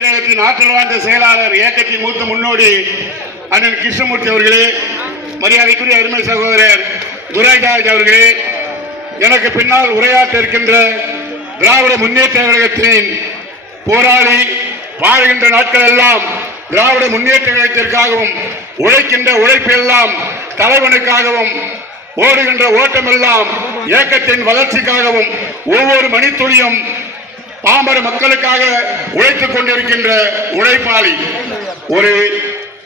இயக்கத்தின் ஆற்றல் வாய்ந்த செயலாளர் இயக்கத்தின் மூத்த முன்னோடி அண்ணன் கிருஷ்ணமூர்த்தி அவர்களே மரியாதைக்குரிய அருமை சகோதரர் துரைராஜ் அவர்களே எனக்கு பின்னால் உரையாற்ற இருக்கின்ற திராவிட முன்னேற்ற கழகத்தின் போராளி வாழ்கின்ற நாட்கள் எல்லாம் திராவிட முன்னேற்ற கழகத்திற்காகவும் உழைக்கின்ற உழைப்பு எல்லாம் தலைவனுக்காகவும் ஓடுகின்ற ஓட்டமெல்லாம் இயக்கத்தின் வளர்ச்சிக்காகவும் ஒவ்வொரு மணித்துளியும் பாமர மக்களுக்காக உழைத்துக் கொண்டிருக்கின்ற உழைப்பாளி. ஒரு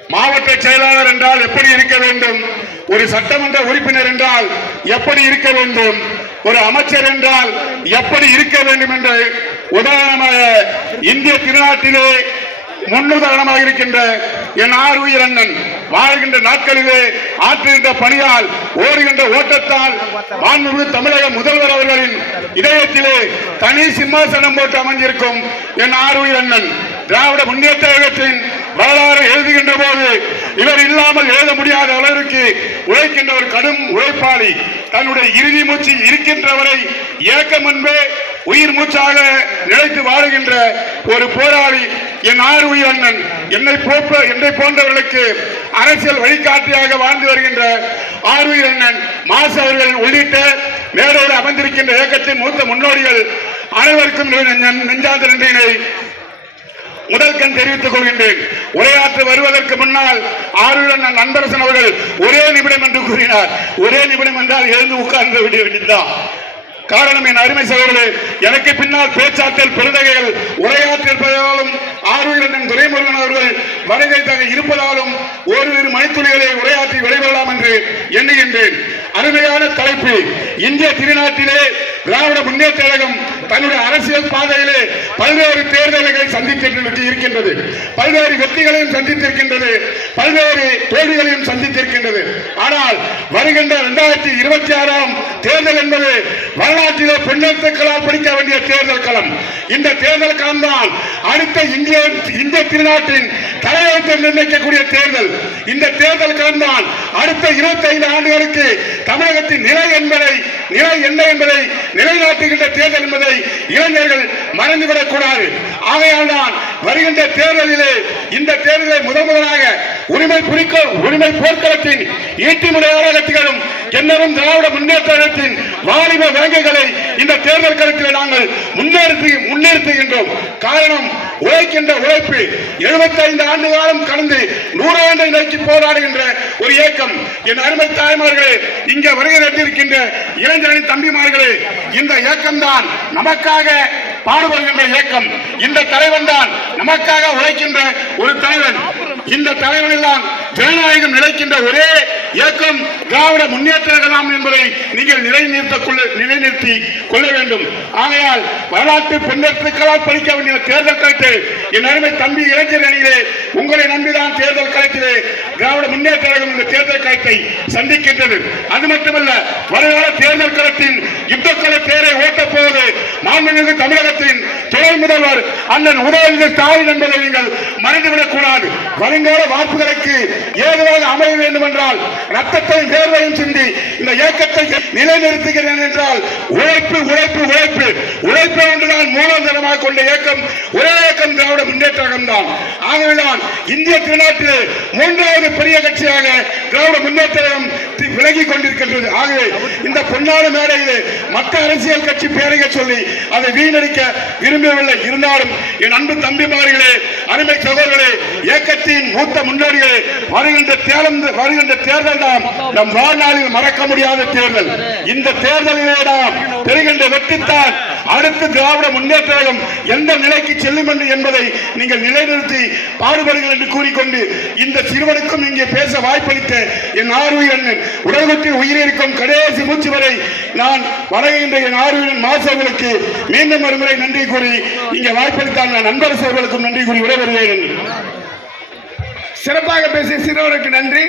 மாவட்ட செயலாளர் என்றால் எப்படி இருக்க வேண்டும்? ஒரு சட்டமன்ற உறுப்பினர் என்றால் எப்படி இருக்க வேண்டும்? ஒரு அமைச்சர் என்றால் எப்படி இருக்க வேண்டும்? என்று உதாரணமாக இந்திய திருநாட்டிலே முன்னுதாரணமாக இருக்கின்ற என் ஆறுயிர் அண்ணன் வாழ்கின்ற நாட்களிலே ஆற்றுகின்ற பணியால் ஓடுகின்ற ஓட்டத்தால் மாண்புமிகு தமிழக முதல்வர் அவர்களின் இதயத்திலே தனி சிம்மாசனம் போட்டு அமைஞ்சிருக்கும் என் ஆர் அண்ணன் திராவிட முன்னேற்ற கழகத்தின் வரலாறு எழுதுகின்ற போது இவர் இல்லாமல் எழுத முடியாத அளவிற்கு உழைக்கின்ற ஒரு கடும் உழைப்பாளி தன்னுடைய இறுதி மூச்சு இருக்கின்றவரை இயக்கம் என்பே உயிர் மூச்சாக நிலைத்து வாழுகின்ற ஒரு போராளி என் ஆறு உயிர் அண்ணன். என்னை போன்ற என்னை போன்றவர்களுக்கு அரசியல் வழிகாட்டியாக வாழ்ந்து வருகின்ற ஆறுயிர் அண்ணன் மாசு அவர்கள் உள்ளிட்ட மேலோடு அமர்ந்திருக்கின்ற இயக்கத்தின் மூத்த முன்னோடிகள் அனைவருக்கும் நெஞ்சாந்த நன்றியினை முதல் கண் தெரிவித்துக் கொள்கின்றேன். உரையாற்ற வருவதற்கு முன்னால் ஆளுநர் நண்பரசன் அவர்கள் ஒரே நிமிடம் என்று கூறினார். ஒரே நிமிடம் என்றால் எழுந்து உட்கார்ந்து விட வேண்டியதுதான். காரணம் என் அருமை சகோதரே எனக்கு பின்னால் பேச்சாற்றல் பெருந்தகைகள் உரையாற்றிருப்பதாலும் ஆர்வலன் துரைமுருகன் அவர்கள் வருகை தக இருப்பதாலும் ஓரிரு மணித்துளிகளை உரையாற்றி விடைபெறலாம் என்று எண்ணுகின்றேன். அருமையான தலைப்பு இந்திய திருநாட்டிலே திராவிட முன்னேற்ற கழகம் தன்னுடைய அரசியல் பாதையிலே பல்வேறு தேர்தல்களை சந்தித்து இருக்கின்றது. பல்வேறு வெற்றிகளையும் சந்தித்திருக்கின்றது. பல்வேறு தோல்விகளையும் சந்தித்திருக்கின்றது. ஆனால் வருகின்ற இரண்டாயிரத்தி இருபத்தி ஆறாம் தேர்தல் என்பது வரலாற்றிலே பெண்ணெழுத்துக்களால் படிக்க வேண்டிய தேர்தல் களம். இந்த தேர்தல் களம் தான் அடுத்த இந்திய இந்திய திருநாட்டின் தலையெழுத்தை நிர்ணயிக்கக்கூடிய தேர்தல். இந்த தேர்தல் களம் தான் அடுத்த இருபத்தி ஐந்து ஆண்டுகளுக்கு தமிழகத்தின் நிலை என்பதை நிலை என்ன என்பதை நிலைநாட்டுகின்ற தேர்தல் என்பதை இளைஞர்கள் மறந்துவிடக் கூடாது. ஆகையால் தான் வருகின்ற தேர்தலிலே இந்த தேர்தலை முதன் முதலாக உரிமை குறிக்க உரிமை போர்க்களத்தின் ஈட்டி கட்சிகளும் திகழும் என்னரும் திராவிட முன்னேற்ற கழகத்தின் வாலிப வேங்கைகளை இந்த தேர்தல் களத்தில் நாங்கள் முன்னேற்றி முன்னேற்றி காரணம் உழைக்கின்ற உழைப்பு. 75 ஆண்டு காலம் கடந்து நூறாண்டை நோக்கி போராடுகின்ற ஒரு இயக்கம். என் அருமை தாய்மார்களே இங்கே வருகை தட்டிருக்கின்ற இளைஞரின் தம்பிமார்களே இந்த இயக்கம்தான் நமக்காக பாடுபடுகின்ற இயக்கம். இந்த தலைவன் தான் நமக்காக உழைக்கின்ற ஒரு தலைவன். இந்த தலைவன் எல்லாம் ஜனநாயகம் நிலைக்கின்ற ஒரே இயக்கம் திராவிட முன்னேற்ற கழகம் என்பதை நீங்கள் நிலைநிறுத்த நிலைநிறுத்தி கொள்ள வேண்டும். ஆகையால் வரலாற்று பெண்ணெழுத்துக்களால் படிக்க வேண்டிய தேர்தல் களத்தில் என் அருமை தம்பி இளைஞர் அணியிலே உங்களை நம்பிதான் தேர்தல் களத்திலே திராவிட முன்னேற்ற கழகம் இந்த தேர்தல் களத்தை சந்திக்கின்றது. அது மட்டுமல்ல வருங்கால தேர்தல் களத்தின் யுத்தக்கள தேரை ஓட்டப் போவது மாண்புமிகு தமிழகத்தின் துணை முதல்வர் அண்ணன் உதயநிதி ஸ்டாலின் என்பதை நீங்கள் மறந்துவிடக் கூடாது. வருங்கால வாய்ப்புகளுக்கு ஏதுவாக அமைய வேண்டும் என்றால் ரத்தத்தையும் தேர்வையும் சிந்தி இந்த இயக்கத்தை நிலைநிறுத்துகிறேன் என்றால் உழைப்பு உழைப்பு உழைப்பு. உழைப்பு ஒன்றுதான் மூலாதாரமாக கொண்ட இயக்கம் ஒரே இயக்கம் திராவிட முன்னேற்றம் தான். ஆகவேதான் இந்திய திருநாட்டில் மூன்றாவது பெரிய கட்சியாக திராவிட முன்னேற்றம் விலகி தி- விலகிக் கொண்டிருக்கின்றது. ஆகவே இந்த பொன்னாடு மேடையில் மற்ற அரசியல் கட்சி பேரைய சொல்லி அதை வீணடிக்க விரும்பவில்லை. இருந்தாலும் என் அன்பு தம்பிமார்களே அருமை சகோதரர்களே இயக்கத்தின் மூத்த முன்னோடிகளே வருகின்ற தேர்தல் வருகின்ற தேர்தல் தான் நம் வாழ்நாளில் மறக்க முடியாத தேர்தல். இந்த தேர்தலிலே நாம் பெறுகின்ற வெற்றித்தான் அடுத்து திராவிட முன்னேற்ற கழகம் எந்த நிலைக்கு செல்லும் என்று என்பதை நீங்கள் நிலைநிறுத்தி பாடுபடுங்கள் என்று கூறிக்கொண்டு இந்த சிறுவனுக்கும் இங்கே பேச வாய்ப்பளித்த என் ஆர்வீர் அண்ணன் உலகத்தில் உயிரிழக்கும் கடைசி மூச்சு வரை நான் வருகின்ற என் ஆர்வீரன் மாசவர்களுக்கு மீண்டும் ஒருமுறை நன்றி கூறி இங்கே வாய்ப்பளித்த நான் நண்பர் சோர்களுக்கும் நன்றி கூறி விடைபெறுகிறேன் சிறப்பாக பேசிய சிறுவருக்கு நன்றி.